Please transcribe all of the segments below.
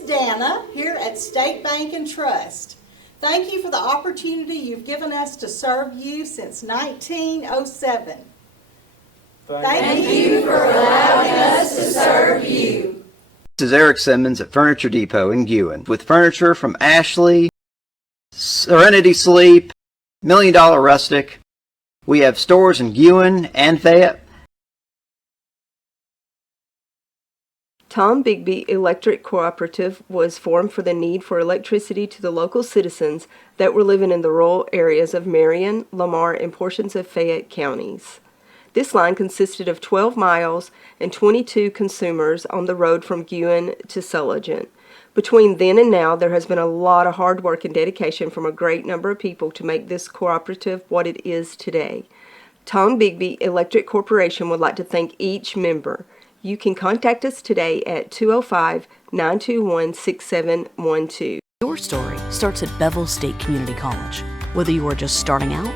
is Dana here at State Bank and Trust. Thank you for the opportunity you've given us to serve you since 1907. Thank you for allowing us to serve you. This is Eric Simmons at Furniture Depot in Guin with furniture from Ashley, Serenity Sleep, $1 Million Rustic. We have stores in Guin and Fayette. Tom Bigby Electric Cooperative was formed for the need for electricity to the local citizens that were living in the rural areas of Marion, Lamar, and portions of Fayette counties. This line consisted of 12 miles and 22 consumers on the road from Guin to Sulligent. Between then and now, there has been a lot of hard work and dedication from a great number of people to make this cooperative what it is today. Tom Bigby Electric Corporation would like to thank each member. You can contact us today at 205-921-6712. Your story starts at Bevel State Community College. Whether you are just starting out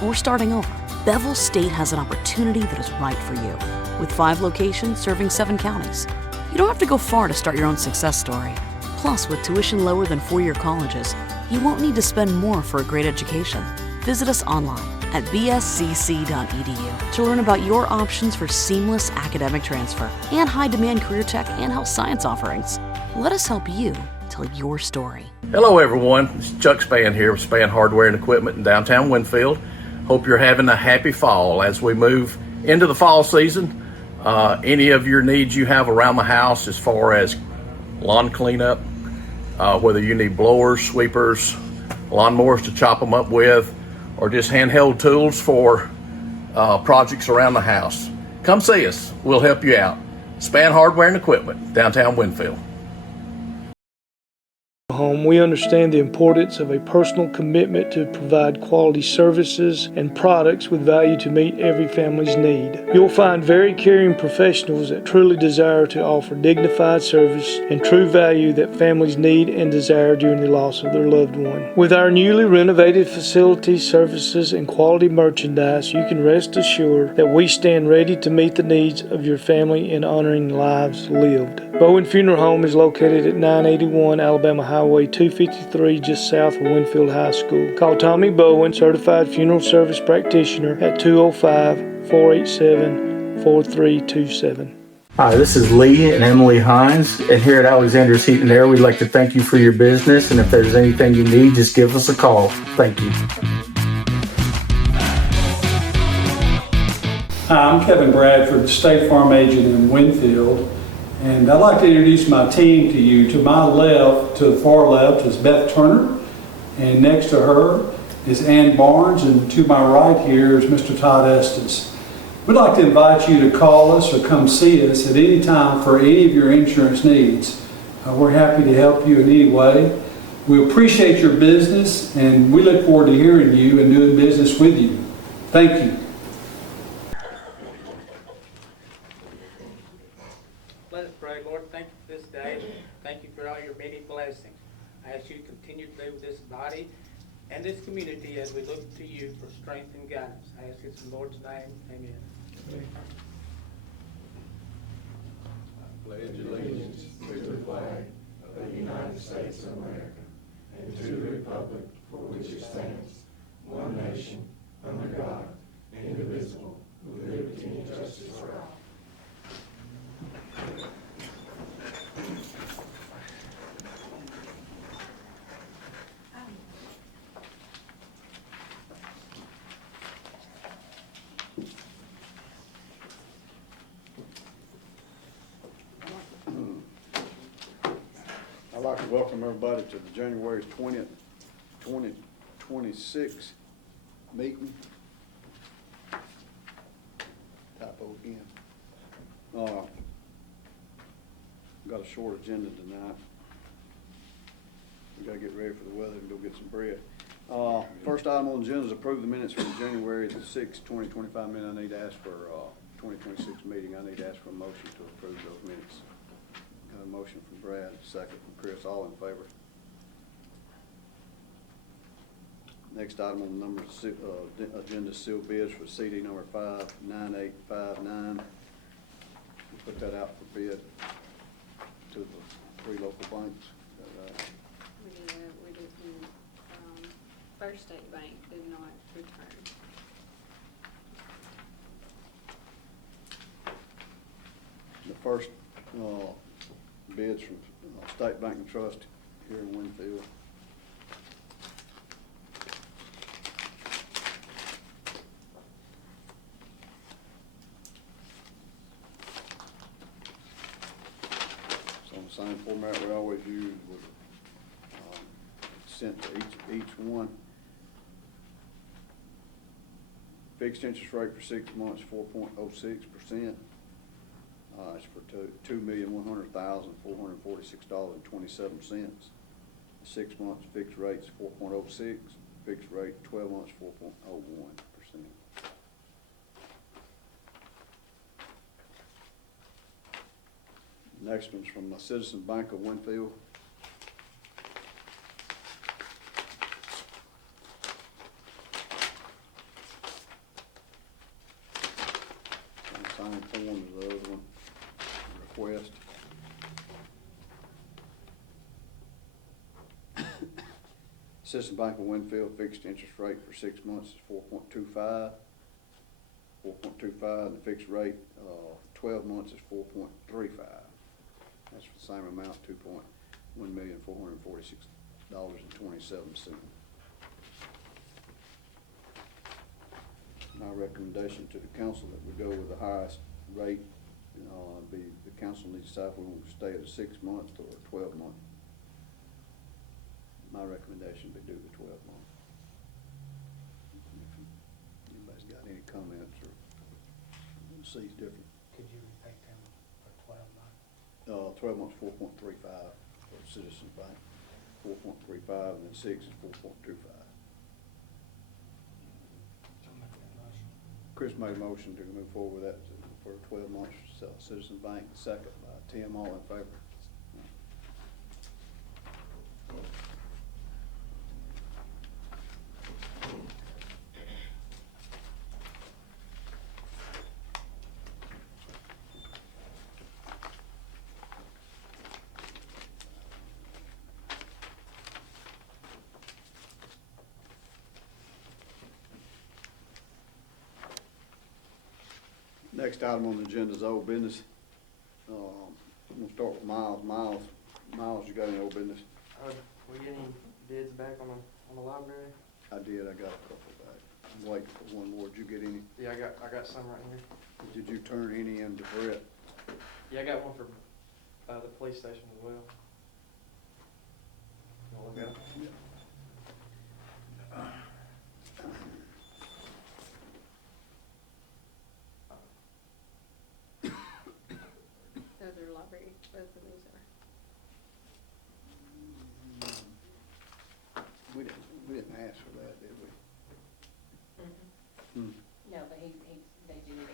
or starting over, Bevel State has an opportunity that is right for you. With 5 locations serving 7 counties, you don't have to go far to start your own success story. Plus, with tuition lower than 4-year colleges, you won't need to spend more for a great education. Visit us online at bscc.edu to learn about your options for seamless academic transfer and high-demand career tech and health science offerings. Let us help you tell your story. Hello everyone, it's Chuck Spann here with Spann Hardware and Equipment in downtown Winfield. Hope you're having a happy fall as we move into the fall season. Any of your needs you have around the house as far as lawn cleanup, whether you need blowers, sweepers, lawnmowers to chop them up with, or just handheld tools for projects around the house, come see us. We'll help you out. Spann Hardware and Equipment, downtown Winfield. Home, we understand the importance of a personal commitment to provide quality services and products with value to meet every family's need. You'll find very caring professionals that truly desire to offer dignified service and true value that families need and desire during the loss of their loved one. With our newly renovated facilities, services, and quality merchandise, you can rest assured that we stand ready to meet the needs of your family in honoring lives lived. Bowen Funeral Home is located at 981 Alabama Highway 253, just south of Winfield High School. Call Tommy Bowen, Certified Funeral Service Practitioner, at 205-487-4327. Hi, this is Lee and Emily Hines, and here at Alexander's Heat and Air, we'd like to thank you for your business, and if there's anything you need, just give us a call. Thank you. Hi, I'm Kevin Bradford, State Farm Agent in Winfield. And I'd like to introduce my team to you. To my left, to the far left, is Beth Turner, and next to her is Ann Barnes, and to my right here is Mr. Todd Estes. We'd like to invite you to call us or come see us at any time for any of your insurance needs. We're happy to help you in any way. We appreciate your business, and we look forward to hearing you and doing business with you. Thank you. Let us pray. Lord, thank you for this day. Thank you for all your many blessings. I ask you to continue to be with this body and this community as we look to you for strength and guidance. I ask this in the Lord's name. Amen. I pledge allegiance to the flag of the United States of America and to the republic for which it stands, one nation, under God, indivisible, with liberty and justice for all. I'd like to welcome everybody to the January 20th, 2026 meeting. Typo again. Got a short agenda tonight. We got to get ready for the weather and go get some bread. First item on the agenda is approve the minutes from January the 6th, 2025 meeting. I need to ask for 2026 meeting. I need to ask for a motion to approve those minutes. Got a motion from Brad, second from Chris. All in favor? Next item on the agenda is sealed bids for CD number 59859. We'll put that out for bid to the 3 local banks. We didn't, First State Bank did not return. The first bids from State Bank and Trust here in Winfield. So on the same format we always use, was sent to each one. Fixed interest rate for 6 months, 4.06%. It's for $2,100,446.27. 6 months fixed rate's 4.06. Fixed rate 12 months 4.01%. Next one's from the Citizen Bank of Winfield. Same form as the other one. Request. Citizen Bank of Winfield fixed interest rate for 6 months is 4.25. 4.25, and the fixed rate 12 months is 4.35. That's for the same amount, $2,446.27. My recommendation to the council that we go with the highest rate. The council needs to decide if we want to stay at a 6 month or a 12 month. My recommendation would be do the 12 month. If anybody's got any comments or sees different. Could you repeat them for 12 months? 12 months 4.35 for Citizen Bank, 4.35, and then 6 is 4.25. Chris made a motion to move forward with that for 12 months Citizen Bank, second by Tim, all in favor. Next item on the agenda is old business. I'm gonna start with Miles. Miles, you got any old business? We get any bids back on the library? I did. I got a couple back. I'm waiting for one more. Did you get any? Yeah, I got some right here. Did you turn any in to Brett? Yeah, I got one for the police station as well. You wanna look at it? Yeah. Those are library, both of these are. We didn't ask for that, did we? Hmm. No, but they do it anyway.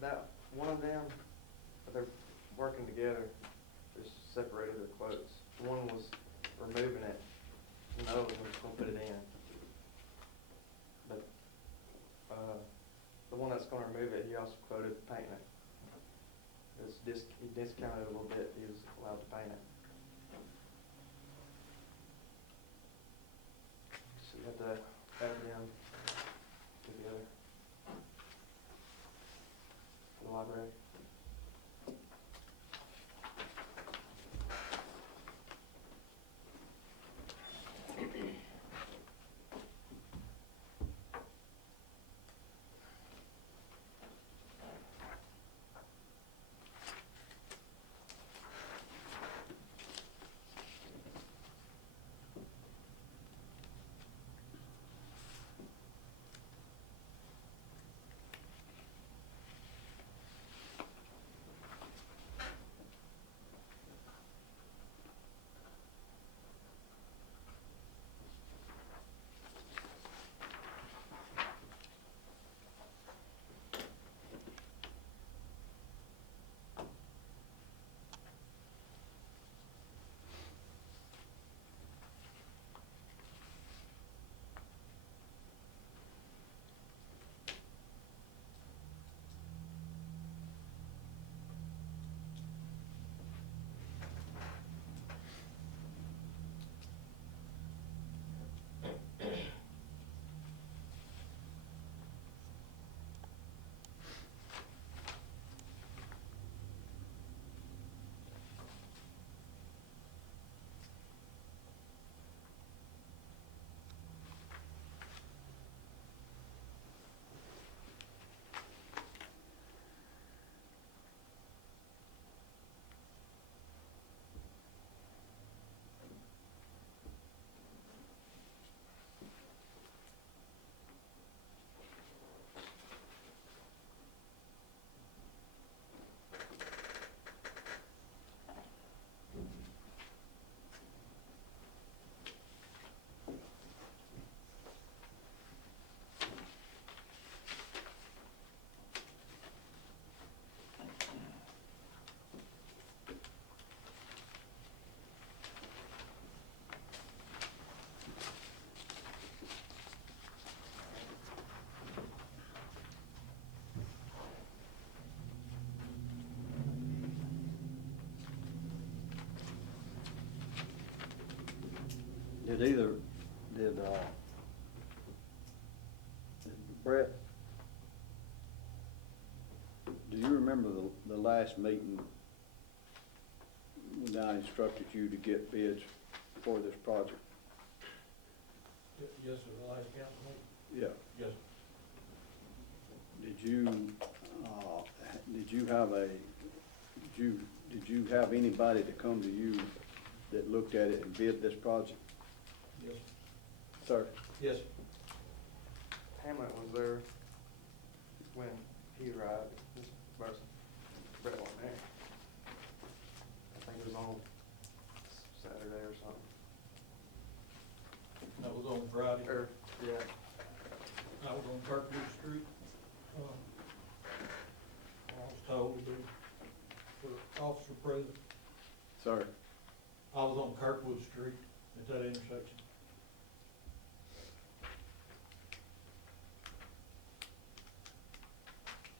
That one of them, they're working together, just separated their quotes. One was removing it, and the other one was gonna put it in. But the one that's gonna remove it, he also quoted painting it. He discounted a little bit. He was allowed to paint it. So you have to add them together. The library. Did Brett, do you remember the last meeting when I instructed you to get bids for this project? Yes, sir, the last council meeting? Yeah. Yes. Did you have anybody to come to you that looked at it and bid this project? Yes. Sir? Yes. Hamlet was there when he arrived. This person, Brett wasn't there. I think it was on Saturday or something. That was on Friday. Yeah. I was on Kirkwood Street. I was told to be for officer present. Sir? I was on Kirkwood Street at that intersection.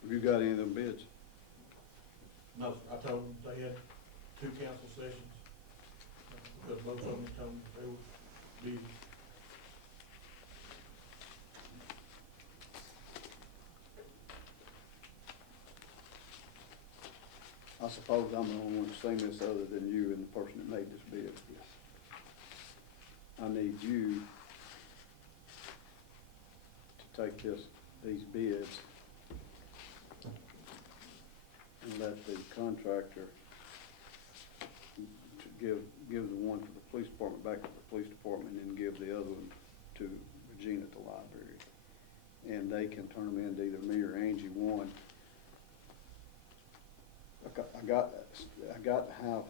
Have you got any of them bids? No, I told them they had 2 council sessions, because most of them told me they were busy. I suppose I'm the only one that's seen this other than you and the person that made this bid. I need you to take these bids and let the contractor to give the one for the police department back to the police department and give the other one to Regina at the library. And they can turn them into either me or Angie one. I got to have,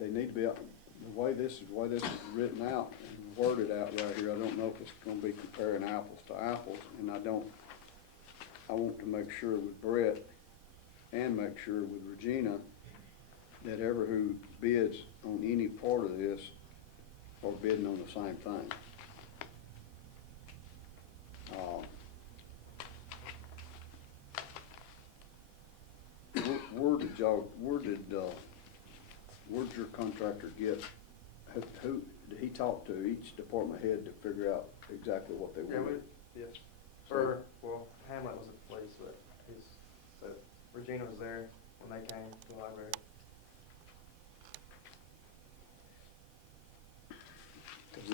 they need to be, the way this is written out and worded out right here, I don't know if it's gonna be comparing apples to apples, and I want to make sure with Brett and make sure with Regina that ever who bids on any part of this are bidding on the same thing. Where'd your contractor get, who, did he talk to each department head to figure out exactly what they wanted? Yes. Hamlet was at the police, but Regina was there when they came to the library. Because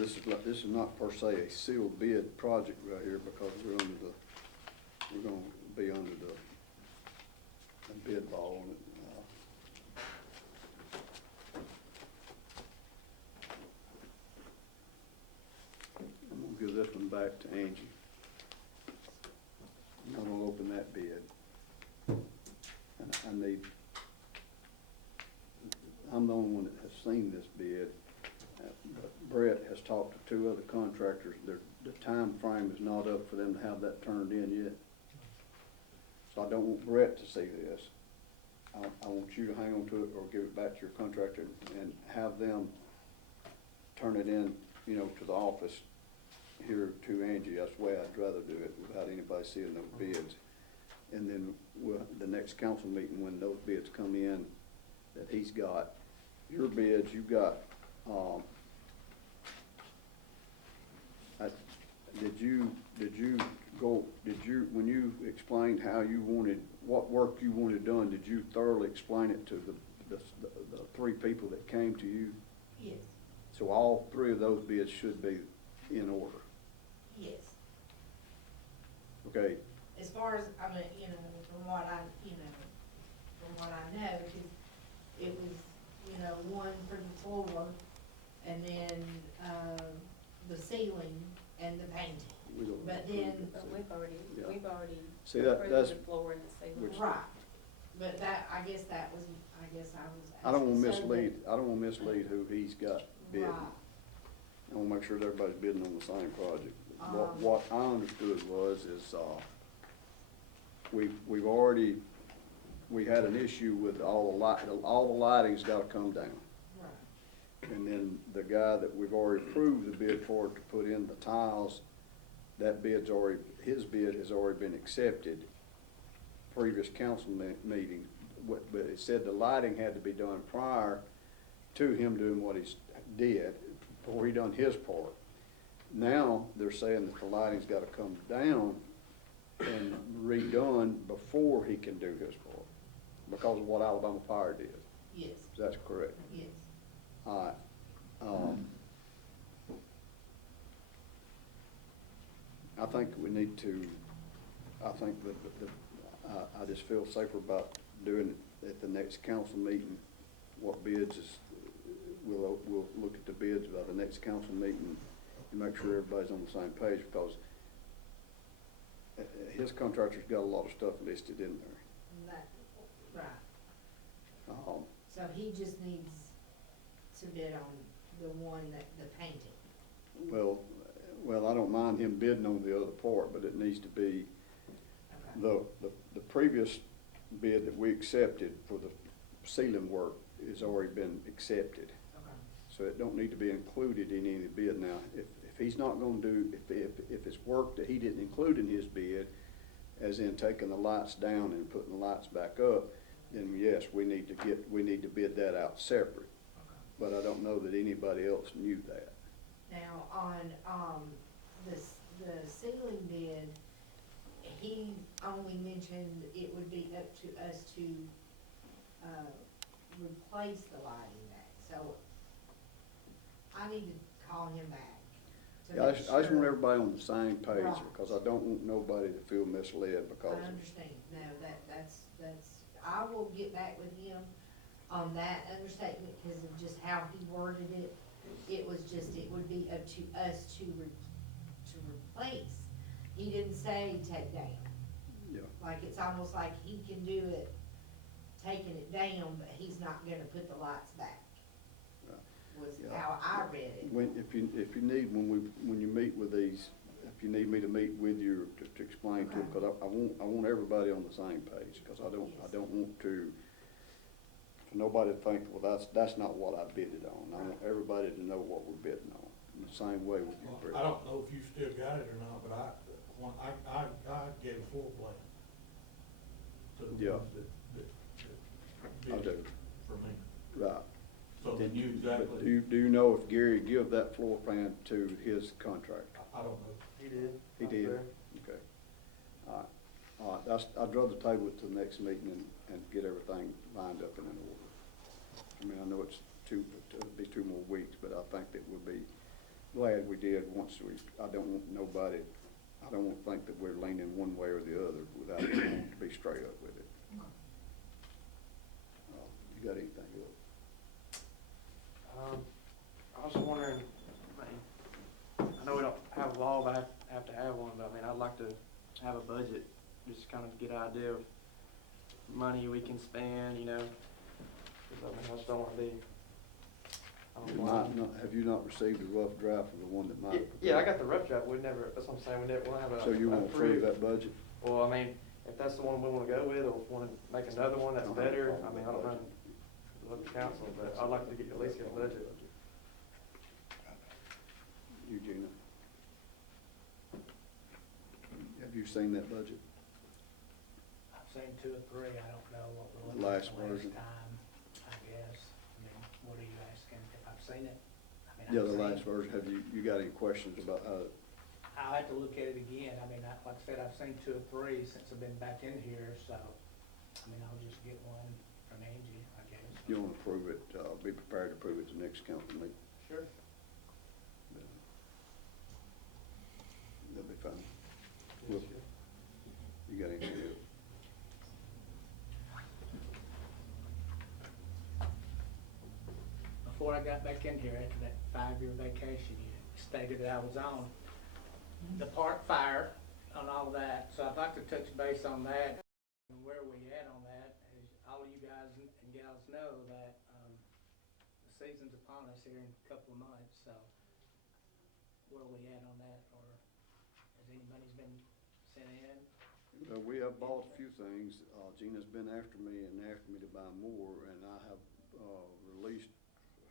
this is not per se a sealed bid project right here, because we're gonna be under the bid law on it. I'm gonna give this one back to Angie. I'm gonna open that bid. And I'm the only one that has seen this bid. But Brett has talked to 2 other contractors. The time frame is not up for them to have that turned in yet. So I don't want Brett to see this. I want you to hang on to it or give it back to your contractor and have them turn it in, to the office here to Angie. That's the way I'd rather do it, without anybody seeing those bids. And then the next council meeting, when those bids come in, that he's got your bids, you've got, when you explained how you wanted, what work you wanted done, did you thoroughly explain it to the 3 people that came to you? Yes. So all 3 of those bids should be in order? Yes. Okay. As far as, from what I know, because it was, one for the floor, and then, the ceiling and the painting. But then. But we've already See, that's the floor and the ceiling. Right. But I guess I was. I don't want to mislead who he's got bidding. Right. I want to make sure that everybody's bidding on the same project. What I understood is we had an issue with all the lighting's got to come down. Right. And then the guy that we've already approved the bid for to put in the tiles, his bid has already been accepted. Previous council meeting, but it said the lighting had to be done prior to him doing what he did. before he done his part. Now, they're saying that the lighting's gotta come down and redone before he can do his part, because of what Alabama Power did. Yes, That's correct. yes. All right. I think we need to, I think that I just feel safer about doing it at the next council meeting. What bids is, we'll look at the bids by the next council meeting and make sure everybody's on the same page, because his contractor's got a lot of stuff listed in there. Right. So he just needs to bid on the one that, the painting. Well, I don't mind him bidding on the other part, but it needs to be, Okay. the previous bid that we accepted for the ceiling work has already been accepted. Okay. So it don't need to be included in any bid now. If he's not gonna do, if it's work that he didn't include in his bid, as in taking the lights down and putting the lights back up, then yes, we need to bid that out separate. Okay. But I don't know that anybody else knew that. Now, on, the ceiling bid, he only mentioned it would be up to us to, replace the lighting back, so I need to call him back. To Yeah, make I just want sure. everybody on the same page, Right. because I don't want nobody to feel misled because I understand, no, that's, I will get back with him on that understatement, because of just how he worded it. It was just, it would be up to us to replace. He didn't say take down. Yeah. Like, it's almost like he can do it, taking it down, but he's not gonna put the lights back. Was Yeah. how I read it. if you need, when you meet with these, if you need me to meet with you to explain to them, because I want everybody on the same page, because I don't want to, for nobody to think, well, that's not what I bidded on. I want everybody to know what we're bidding on, in the same way with you, Brett. I don't know if you still got it or not, but I gave a floor plan to the Yeah. ones that I bid do. for me. Right. So they knew But exactly. do you know if Gary give that floor plan to his contractor? I don't know. He did. He did? Okay. All right, I'd rather table it to the next meeting and get everything lined up and in order. I mean, I know it'll be 2 more weeks, but I think that we'll be glad we did once I don't want to think that we're leaning one way or the other without wanting to be straight up with it. You got anything else? I was wondering, I know we don't have a law, but I have to have one, but I mean, I'd like to have a budget, just kind of get an idea of money we can spend, you know, 'cause I mean, I just don't want to be. Have you not received a rough draft of the one that might? Yeah, I got the rough draft, that's what I'm saying, we'll have a. So you won't approve that budget? Well, I mean, if that's the one we want to go with, or if we want to make another one that's better, I mean, I don't know, it's up to council, but I'd like to at least get a budget. Eugenia? Have you seen that budget? I've seen 2 or 3, I don't know what we're looking Last at version. time, I guess. I mean, what are you asking, if I've seen it? I mean, Yeah, I've the seen last it. version. Have you got any questions about how? I'll have to look at it again. I mean, like I said, I've seen 2 or 3 since I've been back in here, so, I mean, I'll just get one from Angie, I guess. You want to approve it, be prepared to approve it the next council meeting? Sure. That'll be fine. You got anything else? Before I got back in here after that 5-year vacation you stated that I was on, the park fire and all that, so I'd like to touch base on that and where we at on that. As all of you guys and gals know that the season's upon us here in a couple of months, so where are we at on that, or has any money's been sent in? We have bought a few things. Gina's been after me and asked me to buy more, and I have released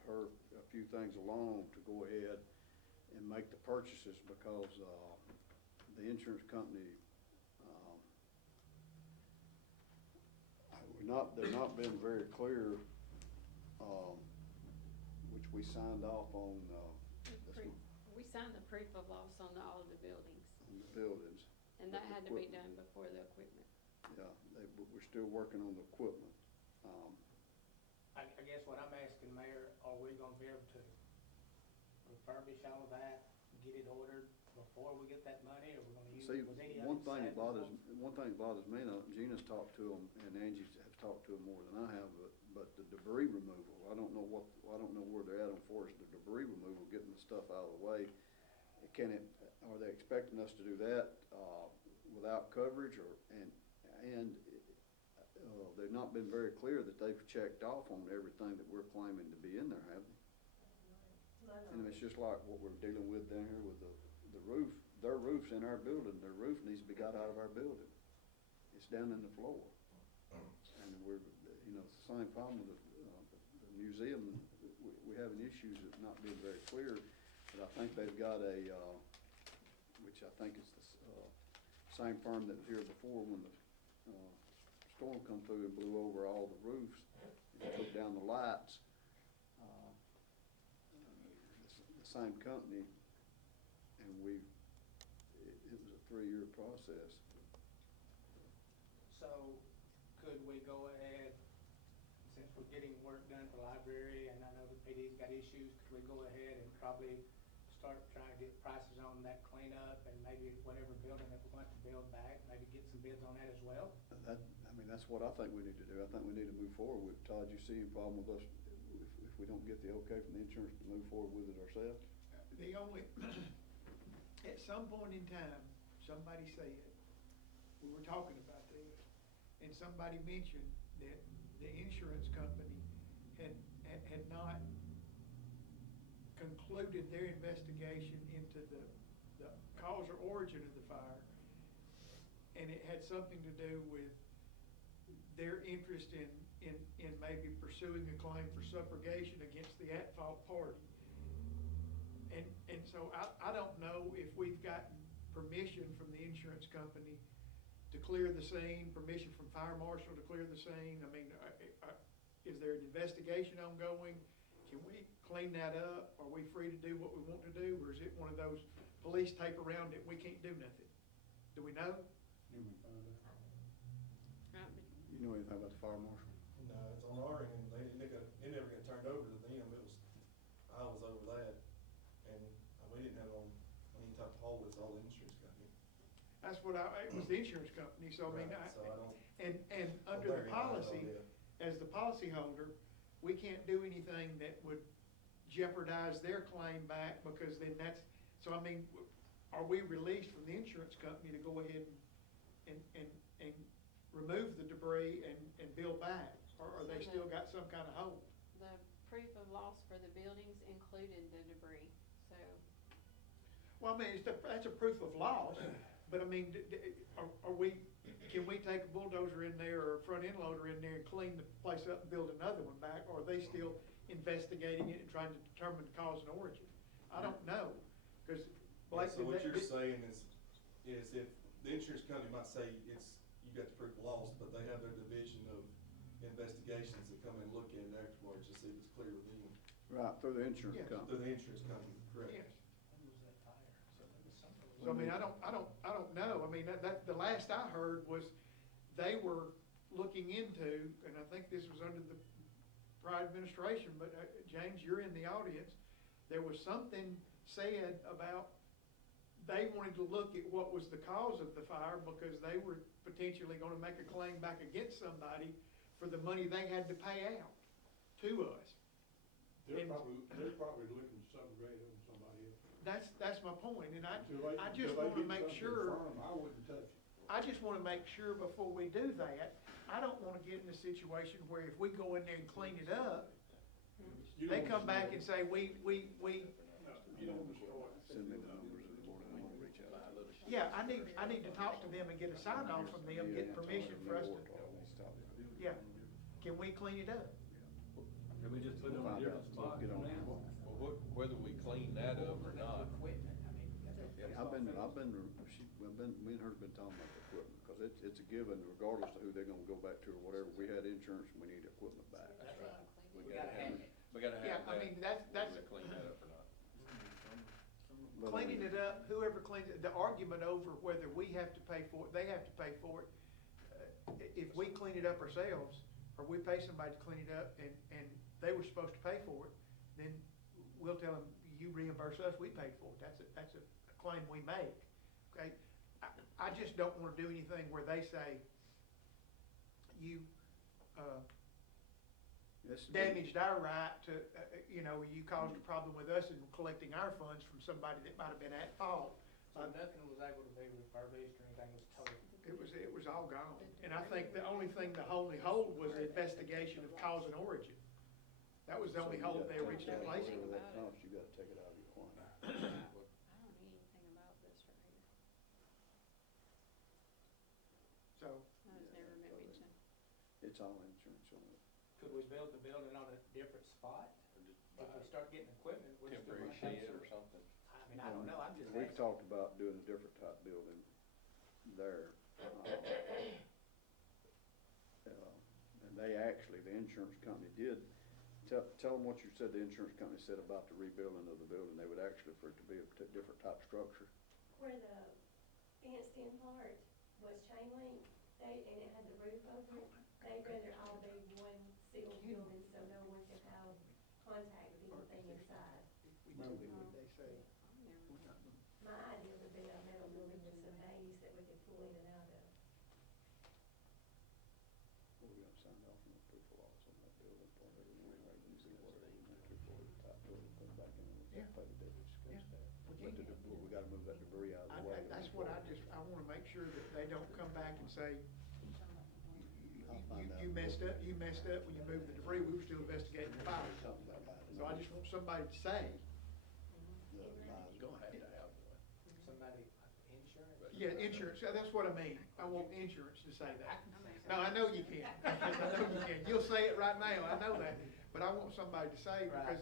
her a few things along to go ahead and make the purchases, because the insurance company, they've not been very clear, which we signed off on We signed the proof of loss on all of the buildings, on the buildings. and that had to be Equipment. done before the equipment. Yeah, but we're still working on the equipment. I guess what I'm asking, Mayor, are we gonna be able to refurbish all of that, get it ordered before we get that money, or we're gonna use? See, was any of one it thing that saved bothers, before? one thing that bothers me, now, Gina's talked to them, and Angie's have talked to them more than I have, but the debris removal, I don't know where they're at on for us, the debris removal, getting the stuff out of the way. Are they expecting us to do that, without coverage, they've not been very clear that they've checked off on everything that we're claiming to be in there, have they? And it's just like what we're dealing with down here with the roof. Their roof's in our building. Their roof needs to be got out of our building. It's down in the floor. And it's the same problem with the museum. We're having issues of not being very clear. But I think they've got which I think is the same firm that was here before when the storm come through and blew over all the roofs and took down the lights. The same company, and it was a 3-year process. So could we go ahead, since we're getting work done for the library, and I know the PD's got issues, could we go ahead and probably start trying to get prices on that cleanup and maybe whatever building that we're going to build back, maybe get some bids on that as well? That's what I think we need to do. I think we need to move forward with, Todd, you see any problem with us if we don't get the okay from the insurance to move forward with it ourselves? The only, at some point in time, somebody said, we were talking about this, and somebody mentioned that the insurance company had not concluded their investigation into the cause or origin of the fire, and it had something to do with their interest in maybe pursuing a claim for subrogation against the at-fault party. And so I don't know if we've gotten permission from the insurance company to clear the scene, permission from fire marshal to clear the scene. I mean, is there an investigation ongoing? Can we clean that up? Are we free to do what we want to do? Or is it one of those police tape around it, we can't do nothing? Do we know? You know anything about the fire marshal? No, it's on our end. It never got turned over to them. I was over that, and we didn't have on any type of hold with all the insurance company. That's what it was the insurance company, so I mean, Right, so I don't. and under the policy, as the policyholder, we can't do anything that would jeopardize their claim back, because then so I mean, are we released from the insurance company to go ahead and remove the debris and build back? Or are they still got some kind of hold? The proof of loss for the buildings included the debris, so. Well, I mean, that's a proof of loss, but I mean, can we take a bulldozer in there or a front end loader in there and clean the place up and build another one back? Or are they still investigating it and trying to determine the cause and origin? I don't know, because So what you're saying is if the insurance company might say you got the proof of loss, but they have their division of investigations that come and look at it afterwards to see if it's clear with them. Right, through the insurance Yes. company. Through the insurance company, correct. Yes. So I mean, I don't know. I mean, the last I heard was they were looking into, and I think this was under the prior administration, but James, you're in the audience. There was something said about they wanted to look at what was the cause of the fire, because they were potentially going to make a claim back against somebody for the money they had to pay out to us. They're probably looking to subrogate on somebody else. That's my point, and I just want to make sure. I wouldn't touch it. I just want to make sure before we do that, I don't want to get in a situation where if we go in there and clean it up, they come back and say, we. You don't destroy it. Send me the numbers of the board and I want to reach out. Yeah, I need to talk to them and get a sign off from them, get permission for us to, yeah. Can we clean it up? Can we just put it on a different spot? Well, whether we clean that up or not. Me and her have been talking about the equipment, because it's a given regardless of who they're gonna go back to or whatever. We had insurance and we need equipment back. That's right. We gotta have it. We gotta have Yeah, that. I mean, that's. Whether we clean that up or not. cleaning it up, whoever cleans it, the argument over whether we have to pay for it, they have to pay for it. If we clean it up ourselves, or we pay somebody to clean it up and they were supposed to pay for it, then we'll tell them, you reimburse us, we paid for it. That's a claim we make, okay? I just don't wanna do anything where they say, you, damaged our right to, you caused a problem with us in collecting our funds from somebody that might have been at fault. So nothing was able to be refurbished or anything was total? It was all gone. And I think the only thing the only hold was the investigation of cause and origin. That was the only hold they originally placed. Whatever that costs, you gotta take it out of your claim. I don't know anything about this right here. So. No, it's never been mentioned. It's all insurance on it. Could we build the building on a different spot? If we start getting equipment, we're still Temporary gonna pay shed for or it. something. I mean, I don't know, I'm just We've asking. talked about doing a different type building there. And they actually, the insurance company did, tell them what you said the insurance company said about the rebuilding of the building. They would actually, for it to be a different type of structure. Where the fenced in part was chain link, and it had the roof over it, they'd rather all be one sealed building so no one could have contact with anything inside. We do it, what they say. My idea would be a metal building with some bays that we could pull in and out of. Well, we got signed off on the approval laws on that building, part of it, anyway, you see what they want to for the type building, put it back in, and we pay the difference. But we gotta move that debris out of the way. That's what I wanna make sure that they don't come back and say, you messed up when you moved the debris, we were still investigating the fire. So I just want somebody to say. Gonna have to have Somebody, insurance? Yeah, insurance, that's what I mean. I want insurance to say that. No, I know you can. I know you can. You'll say it right now, I know that. But I want somebody to say, because,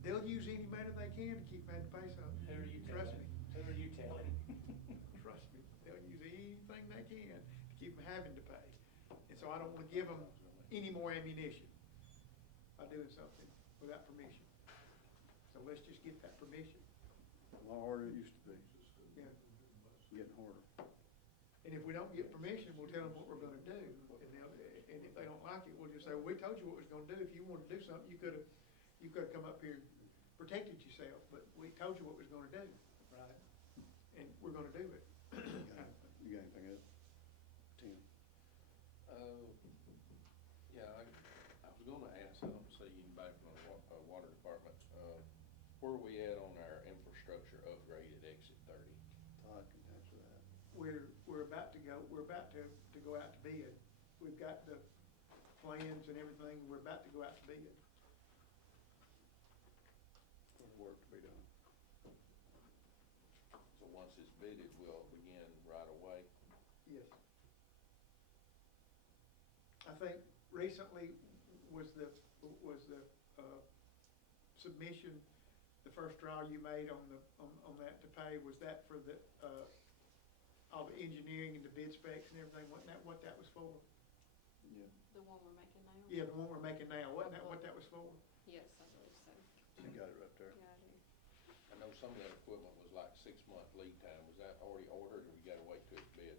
they'll use any manner they can to keep having to pay something. Who are you Trust telling? me. Who are you telling? Trust me, they'll use anything they can to keep them having to pay. And so I don't want to give them any more ammunition by doing something without permission. So let's just get that permission. A lot harder than it used to be. Yeah. It's getting harder. And if we don't get permission, we'll tell them what we're gonna do. And if they don't like it, we'll just say, well, we told you what we was gonna do. If you wanted to do something, you could've come up here and protected yourself, but we told you what we was gonna do. Right. And we're gonna do it. You got anything else? Tim? Yeah, I was gonna ask, I don't see anybody from the water department, where are we at on our infrastructure upgrade at exit 30? Todd can answer that. We're about to go out to bid. We've got the plans and everything. We're about to go out to bid. There's work to be done. So once it's bidded, we'll begin right away? Yes. I think recently was the submission, the first draw you made on that to pay, was that for the, all the engineering and the bid specs and everything? Wasn't that what that was for? Yeah. The one we're making now? Yeah, the one we're making now. Wasn't that what that was for? Yes, I believe so. You got it right there. Yeah, I do. I know some of that equipment was like 6-month lead time. Was that already ordered, or we gotta wait till it's bid?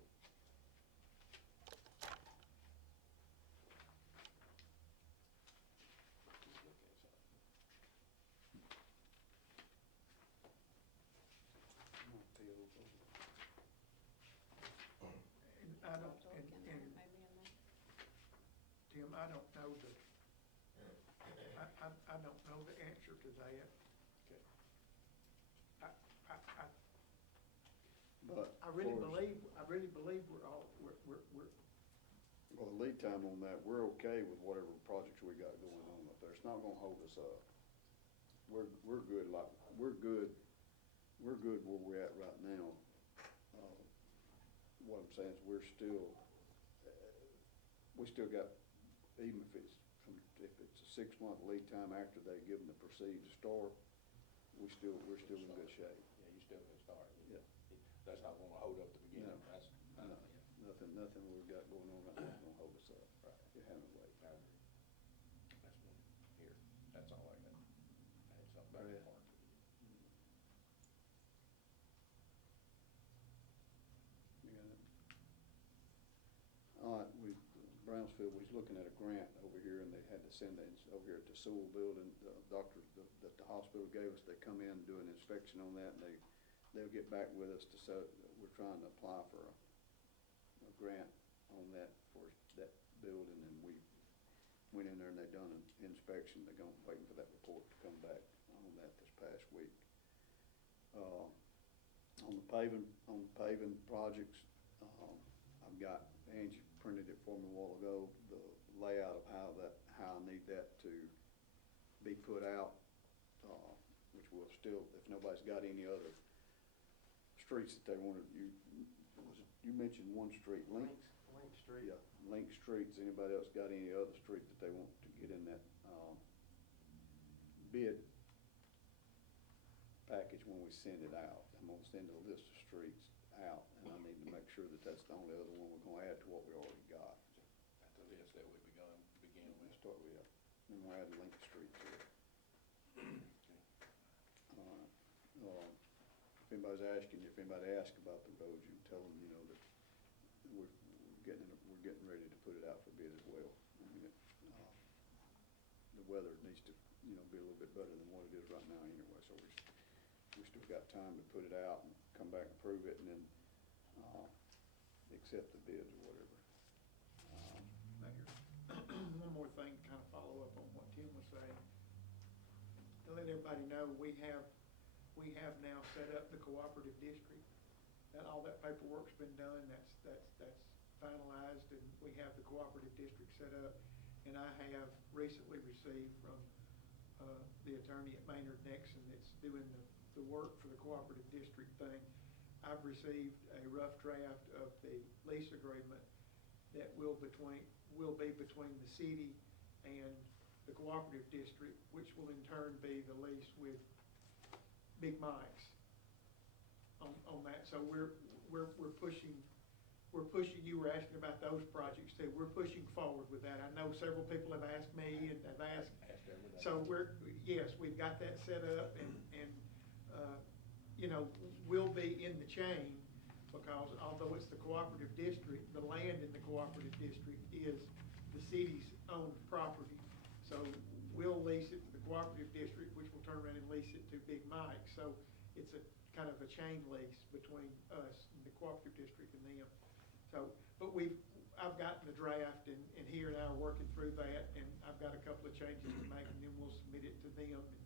And I don't, and Tim, I don't know I don't know the answer to that. Okay. But I really for us- believe we're all, we're, Well, the lead time on that, we're okay with whatever projects we got going on up there. It's not gonna hold us up. We're good, we're good where we're at right now. What I'm saying is we still got, even if it's a 6-month lead time after they give them the proceed to start, we're still in good shape. Yeah, you still can start. Yeah. That's not gonna hold up the beginning. No. That's, No, nothing we've got going on right now is gonna hold us up. Right. You haven't waited. That's one here. That's all I got. Brownsfield was looking at a grant over here, and they had to send it over here at the Sewell building. The doctor that the hospital gave us, they come in and do an inspection on that, and they'll get back with us to say we're trying to apply for a grant on that for that building, and we went in there and they done an inspection. They're waiting for that report to come back on that this past week. On the paving projects, I've got Angie printed it for me a while ago, the layout of how I need that to be put out, which will still, if nobody's got any other streets that they wanted, you mentioned one street, Link Street. Yeah, Link Streets. Anybody else got any other street that they want to get in that bid package when we send it out? I'm gonna send a list of streets out, and I need to make sure that that's the only other one we're gonna add to what we already got. That's the list that we begin with. Start with that, and we'll add Link Street to it. All right. If anybody's asking you, if anybody asks about the roads, you can tell them, you know, that we're getting ready to put it out for bid as well. I mean, the weather needs to, you know, be a little bit better than what it is right now anyway, so we still got time to put it out and come back and prove it, and then accept the bids or whatever. Mayor, one more thing to kind of follow up on what Tim was saying. To let everybody know, we have now set up the cooperative district. That all that paperwork's been done. That's finalized, and we have the cooperative district set up. And I have recently received from the attorney at Maynard Nixon that's doing the work for the cooperative district thing. I've received a rough draft of the lease agreement that will be between the city and the cooperative district, which will in turn be the lease with Big Mike's on that. So we're pushing. You were asking about those projects too. We're pushing forward with that. I know several people have asked me and have asked. So yes, we've got that set up, and you know, we'll be in the chain, because although it's the cooperative district, the land in the cooperative district is the city's owned property. So we'll lease it to the cooperative district, which will turn around and lease it to Big Mike. So it's a kind of a chain lease between us and the cooperative district and them. So, but I've gotten the draft, and he and I are working through that, and I've got a couple of changes to make, and then we'll submit it to them. And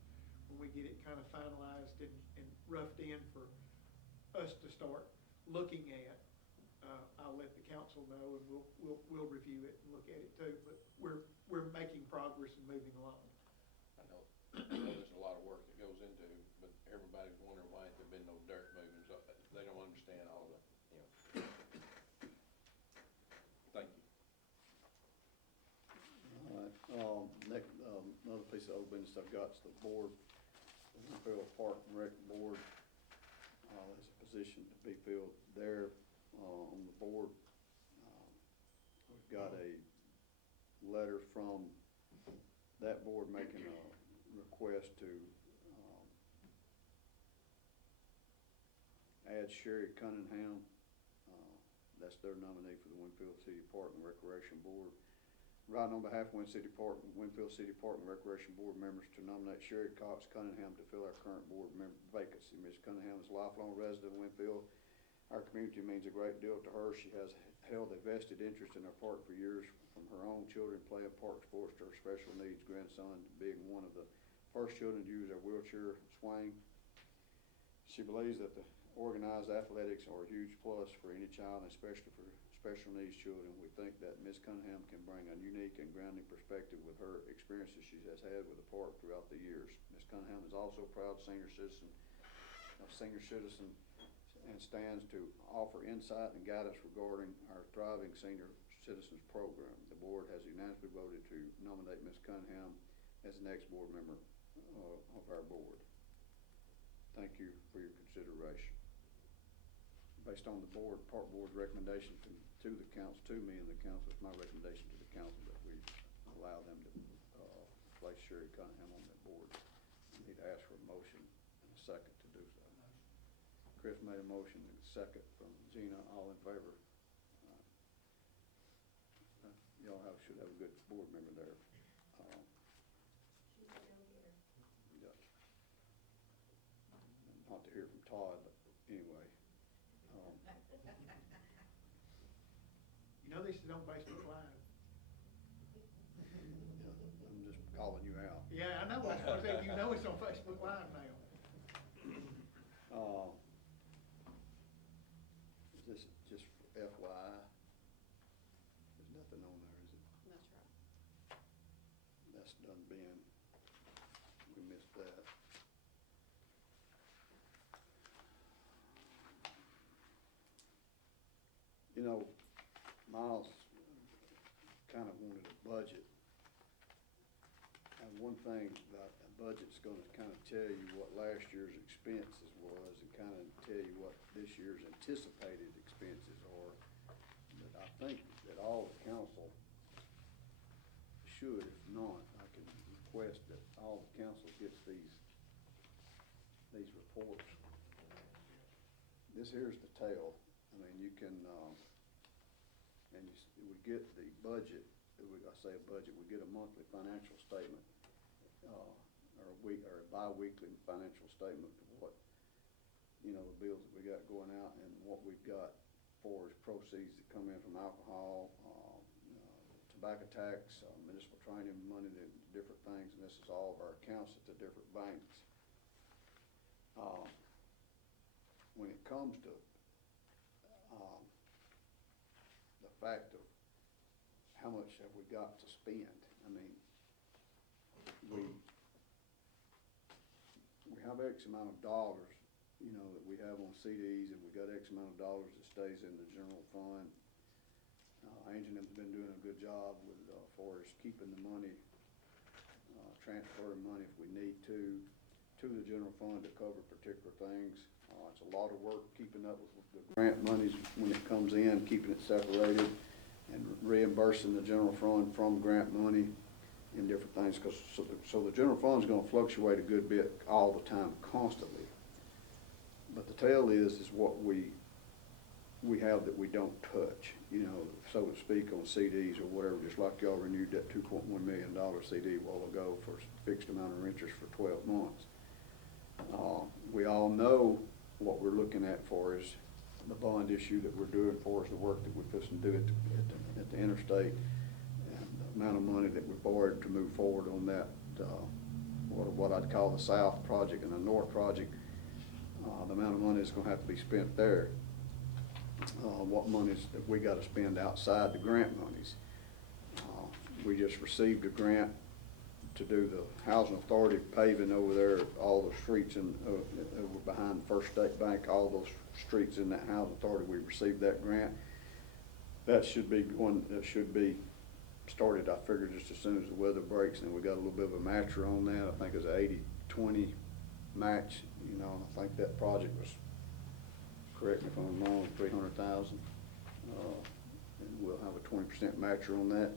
when we get it kind of finalized and roughed in for us to start looking at, I'll let the council know, and we'll review it and look at it too. But we're making progress and moving along. I know there's a lot of work that goes into it, but everybody's wondering why there's been no dirt moving. So they don't understand all the, you know. Thank you. All right. Next, another piece of old business I've got is the board, the Winfield Park and Rec Board. There's a position to be filled there on the board. We've got a letter from that board making a request to add Sherry Cunningham. That's their nominee for the Winfield City Park and Recreation Board. Writing on behalf of Winfield City Park and Recreation Board members to nominate Sherry Cox Cunningham to fill our current board member vacancy. Ms. Cunningham is a lifelong resident of Winfield. Our community means a great deal to her. She has held a vested interest in our park for years, from her own children playing park sports to her special needs grandson being one of the first children to use a wheelchair swing. She believes that the organized athletics are a huge plus for any child, and especially for special needs children. We think that Ms. Cunningham can bring a unique and grounding perspective with her experiences she has had with the park throughout the years. Ms. Cunningham is also a proud senior citizen and stands to offer insight and guidance regarding our thriving senior citizens program. The board has unanimously voted to nominate Ms. Cunningham as the next board member of our board. Thank you for your consideration. Based on the park board's recommendation to the council, to me and the council, it's my recommendation to the council that we allow them to place Sherry Cunningham on that board. I need to ask for a motion and a second to do so. Chris made a motion and a second from Gina. All in favor? y'all should have a good board member there. Yeah. Not to hear from Todd, but anyway. You know this is on Facebook Live. Yeah, I'm just calling you out. Yeah, I know, that's what I said, you know it's on Facebook Live now. Is this just FYI? There's nothing on there, is it? That's right. That's done being, we missed that. You know, Miles kind of wanted a budget. And one thing about a budget's gonna kind of tell you what last year's expenses was and kind of tell you what this year's anticipated expenses are. But I think that all the council should, if not, I can request that all the council gets these reports. This here's the tail. I mean, you can, we get the budget, I say a budget, we get a monthly financial statement, or a bi-weekly financial statement of what, you know, the bills that we got going out and what we've got for as proceeds that come in from alcohol, tobacco tax, municipal training money, to different things, and this is all of our accounts at the different banks. When it comes to the fact of how much have we got to spend, I mean, we have X amount of dollars, you know, that we have on CDs, and we got X amount of dollars that stays in the general fund. Angie and them's been doing a good job with, for us keeping the money, transferring money if we need to the general fund to cover particular things. It's a lot of work keeping up with the grant monies when it comes in, keeping it separated, and reimbursing the general fund from grant money and different things, because so the general fund's going to fluctuate a good bit all the time, constantly. But the tail is what we have that we don't touch, you know, so to speak, on CDs or whatever. Just like y'all renewed that $2.1 million CD a while ago for a fixed amount of interest for 12 months. We all know what we're looking at for is the bond issue that we're doing for us, the work that we're supposed to do at the interstate, and the amount of money that we borrowed to move forward on that, what I'd call the South project and the North project. The amount of money is going to have to be spent there. What monies that we got to spend outside the grant monies. We just received a grant to do the housing authority paving over there, all the streets in, over behind First State Bank, all those streets in that housing authority. We received that grant. That should be started, I figured, just as soon as the weather breaks, and we got a little bit of a matcher on that. I think it was an 80-20 match, you know, and I think that project was, correct me if I'm wrong, $300,000, and we'll have a 20% matcher on that.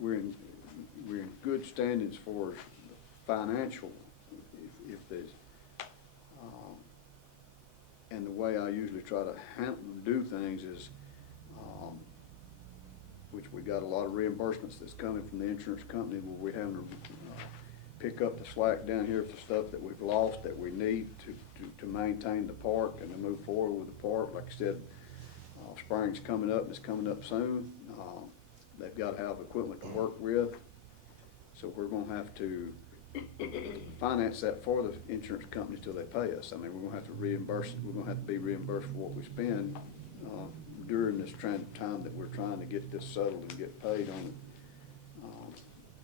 We're in good standings for financial, if there's, and the way I usually try to do things is, which we got a lot of reimbursements that's coming from the insurance company, where we're having to pick up the slack down here for stuff that we've lost that we need to maintain the park and to move forward with the park. Like I said, spring's coming up, and it's coming up soon. They've got to have equipment to work with, so we're going to have to finance that for the insurance company till they pay us. I mean, we're going to have to reimburse. We're going to have to be reimbursed for what we spend during this time that we're trying to get this settled and get paid on it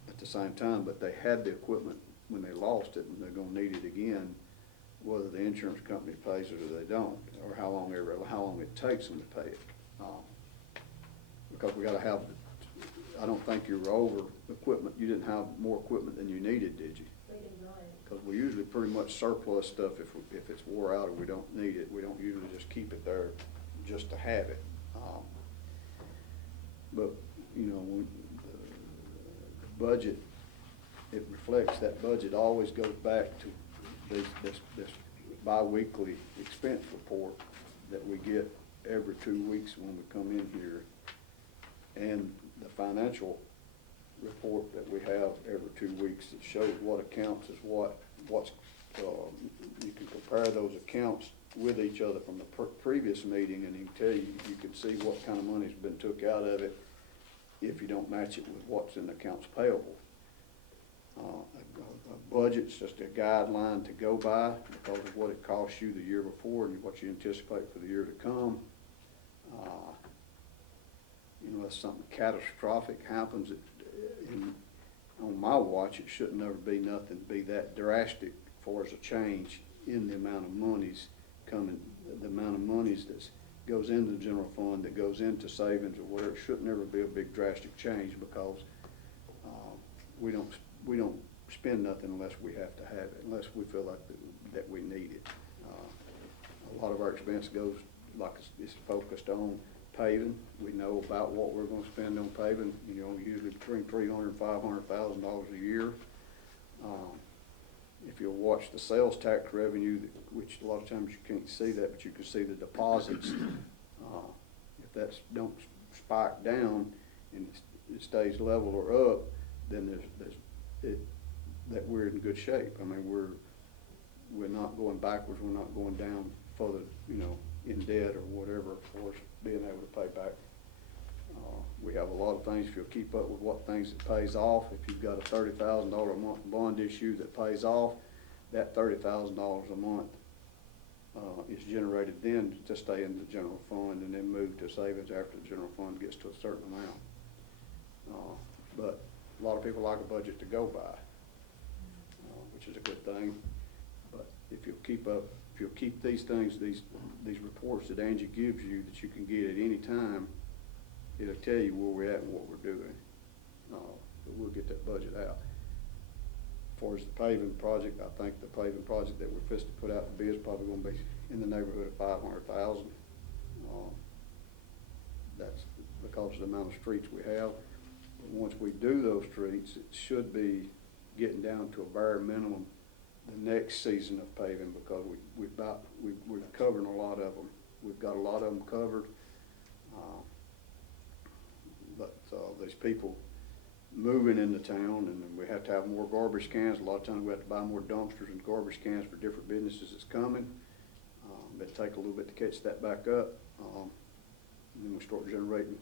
at the same time. But they had the equipment when they lost it, and they're going to need it again, whether the insurance company pays it or they don't, or how long it takes them to pay it. Because we got to have. I don't think you were over equipment. You didn't have more equipment than you needed, did you? We did not. Because we usually pretty much surplus stuff if it's wore out or we don't need it. We don't usually just keep it there just to have it. But you know, when the budget, it reflects, that budget always goes back to this bi-weekly expense report that we get every 2 weeks when we come in here, and the financial report that we have every 2 weeks that shows what accounts is what's, you can compare those accounts with each other from the previous meeting, and he can tell you, you can see what kind of money's been took out of it if you don't match it with what's in accounts payable. A budget's just a guideline to go by because of what it cost you the year before and what you anticipate for the year to come. You know, if something catastrophic happens, on my watch, it shouldn't never be nothing be that drastic for as a change in the amount of monies coming, the amount of monies that goes into the general fund, that goes into savings or whatever. It should never be a big drastic change because we don't spend nothing unless we have to have it, unless we feel like that we need it. A lot of our expense goes, like it's focused on paving. We know about what we're going to spend on paving, you know, usually between $300,000 and $500,000 a year. If you'll watch the sales tax revenue, which a lot of times you can't see that, but you can see the deposits. If that don't spike down and it stays level or up, then that we're in good shape. I mean, we're not going backwards. We're not going down further, you know, in debt or whatever for us being able to pay back. We have a lot of things. If you'll keep up with what things that pays off, if you've got a $30,000 a month bond issue that pays off, that $30,000 a month is generated then to stay in the general fund and then move to savings after the general fund gets to a certain amount. But a lot of people like a budget to go by, which is a good thing. But if you'll keep up, if you'll keep these things, these reports that Angie gives you that you can get at any time, it'll tell you where we're at and what we're doing. But we'll get that budget out. As far as the paving project, I think the paving project that we're fixing to put out to bid is probably going to be in the neighborhood of $500,000. That's because of the amount of streets we have. But once we do those streets, it should be getting down to a bare minimum the next season of paving because we're covering a lot of them. We've got a lot of them covered. But there's people moving into town, and we have to have more garbage cans. A lot of times we have to buy more dumpsters and garbage cans for different businesses that's coming. It'll take a little bit to catch that back up. And then we start generating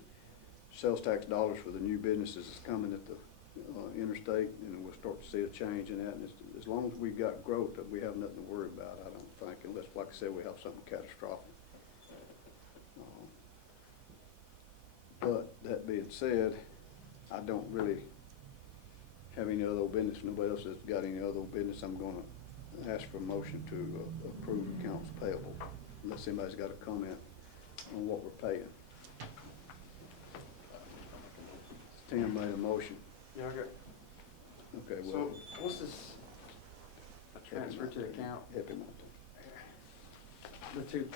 sales tax dollars for the new businesses that's coming at the interstate, and then we'll start to see a change in that. And as long as we've got growth, we have nothing to worry about, I don't think, unless, like I said, we have something catastrophic. But that being said, I don't really have any other business. Nobody else has got any other business. I'm going to ask for a motion to approve accounts payable, unless anybody's got a comment on what we're paying. Tim made a motion. Yeah, okay. Okay, well. So what's this transfer to account? Happy Mountain. The two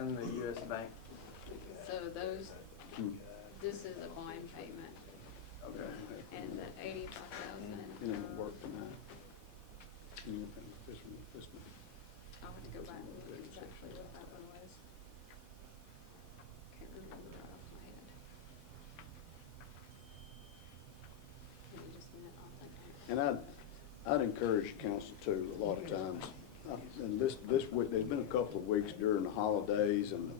in the U.S. Bank. So those, this is a bond payment. Okay. And the 85,000. You didn't work tonight. This one. I'll have to go back and look exactly what that one was. Can't remember right off my head. Give me just a minute, I'll think. And I'd encourage council too, a lot of times. And this week, there's been a couple of weeks during the holidays and the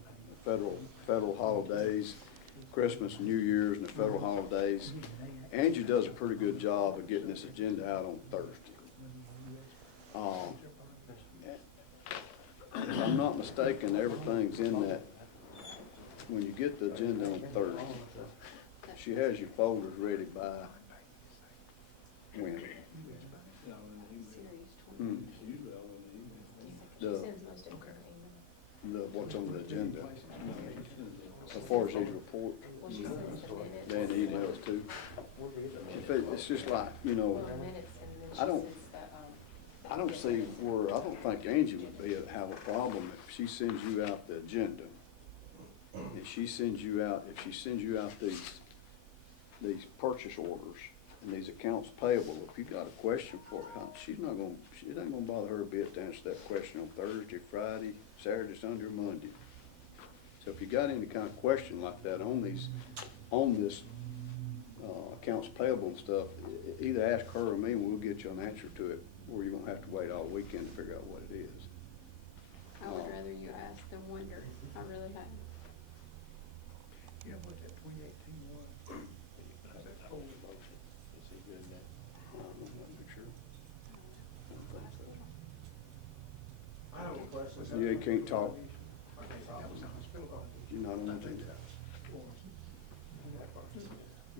federal holidays, Christmas, New Year's, and the federal holidays. Angie does a pretty good job of getting this agenda out on Thursday. If I'm not mistaken, everything's in that. When you get the agenda on Thursday, she has your folders ready by when? What's on the agenda. As far as these reports, then emails too. It's just like, you know, I don't see where, I don't think Angie would have a problem if she sends you out the agenda. If she sends you out these purchase orders, And these accounts payable, if you got a question for her, it ain't gonna bother her a bit to answer that question on Thursday, Friday, Saturday, Sunday, or Monday. So if you got any kind of question like that on this accounts payable and stuff, either ask her or me and we'll get you an answer to it, or you're gonna have to wait all weekend to figure out what it is. I would rather you ask than wonder. I really have. Yeah, what that 2018 was. Is that whole motion? Is he good now? I'm not sure. I have a question. You can't talk. You're not on the agenda.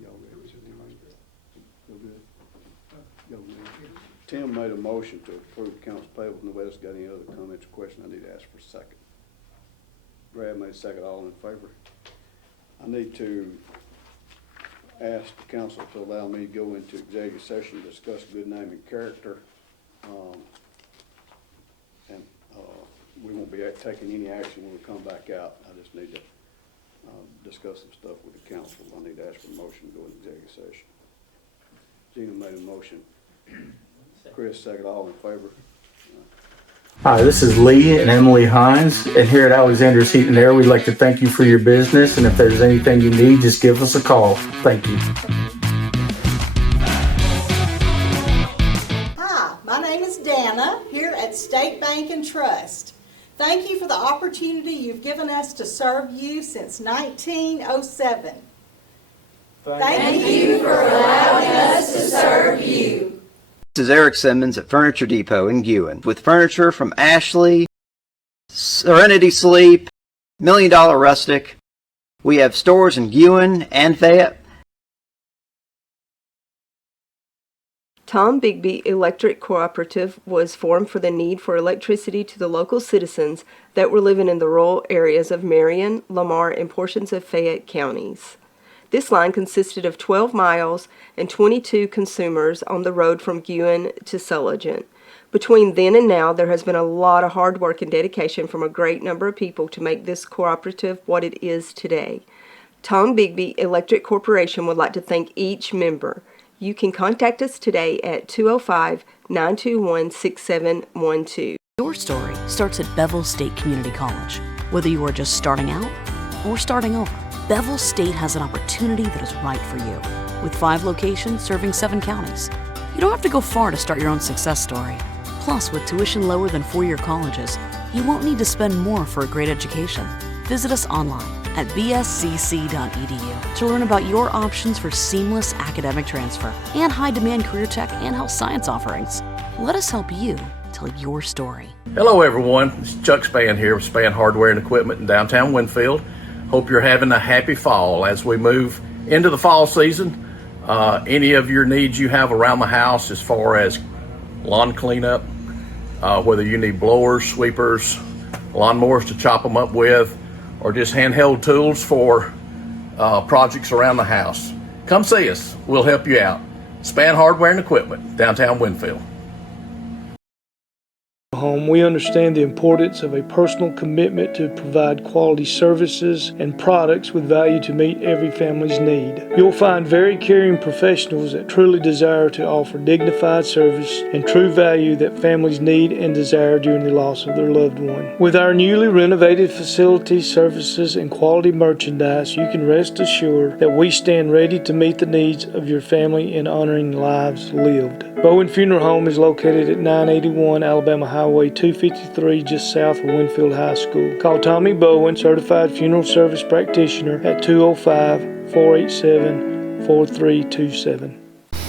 Y'all ready? Go good? Go good. Tim made a motion to approve accounts payable. Nobody else got any other comments or questions? I need to ask for a second. Brad made a second. All in favor? I need to ask the council to allow me to go into executive session to discuss good name and character. We won't be taking any action when we come back out. I just need to discuss some stuff with the council. I need to ask for a motion to go into executive session. Gina made a motion. Chris, second. All in favor? Hi, this is Lee and Emily Hines, and here at Alexander's Heat and Air, we'd like to thank you for your business, and if there's anything you need, just give us a call. Thank you. Hi, my name is Dana, here at State Bank and Trust. Thank you for the opportunity you've given us to serve you since 1907. Thank you for allowing us to serve you. This is Eric Simmons at Furniture Depot in Gewen with furniture from Ashley, Serenity Sleep, $1 Million Rustic. We have stores in Gewen and Fayette. Tom Bigby Electric Cooperative was formed for the need for electricity to the local citizens that were living in the rural areas of Marion, Lamar, and portions of Fayette counties. This line consisted of 12 miles and 22 consumers on the road from Gewen to Sulligent. Between then and now, there has been a lot of hard work and dedication from a great number of people to make this cooperative what it is today. Tom Bigby Electric Corporation would like to thank each member. You can contact us today at 205-921-6712. Your story starts at Bevel State Community College. Whether you are just starting out or starting over, Bevel State has an opportunity that is right for you. With 5 locations serving 7 counties, you don't have to go far to start your own success story. Plus, with tuition lower than 4-year colleges, you won't need to spend more for a great education. Visit us online at bscc.edu to learn about your options for seamless academic transfer and high-demand career tech and health science offerings. Let us help you tell your story. Hello everyone, it's Chuck Spann here with Spann Hardware and Equipment in downtown Winfield. Hope you're having a happy fall as we move into the fall season. Any of your needs you have around the house as far as lawn cleanup, whether you need blowers, sweepers, lawnmowers to chop them up with, or just handheld tools for projects around the house, come see us. We'll help you out. Spann Hardware and Equipment, downtown Winfield. Home, we understand the importance of a personal commitment to provide quality services and products with value to meet every family's need. You'll find very caring professionals that truly desire to offer dignified service and true value that families need and desire during the loss of their loved one. With our newly renovated facilities, services, and quality merchandise, you can rest assured that we stand ready to meet the needs of your family in honoring lives lived. Bowen Funeral Home is located at 981 Alabama Highway 253, just south of Winfield High School. Call Tommy Bowen, Certified Funeral Service Practitioner, at 205-487-4327.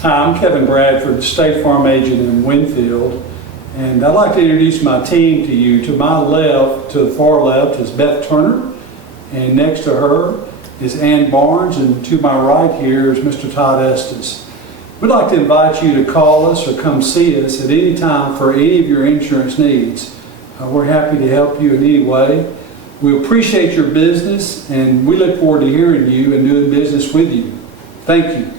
Hi, I'm Kevin Bradford, the State Farm Agent in Winfield, and I'd like to introduce my team to you. To my left, to the far left, is Beth Turner, and next to her is Ann Barnes, and to my right here is Mr. Todd Estes. We'd like to invite you to call us or come see us at any time for any of your insurance needs. We're happy to help you in any way. We appreciate your business, and we look forward to hearing you and doing business with you. Thank you.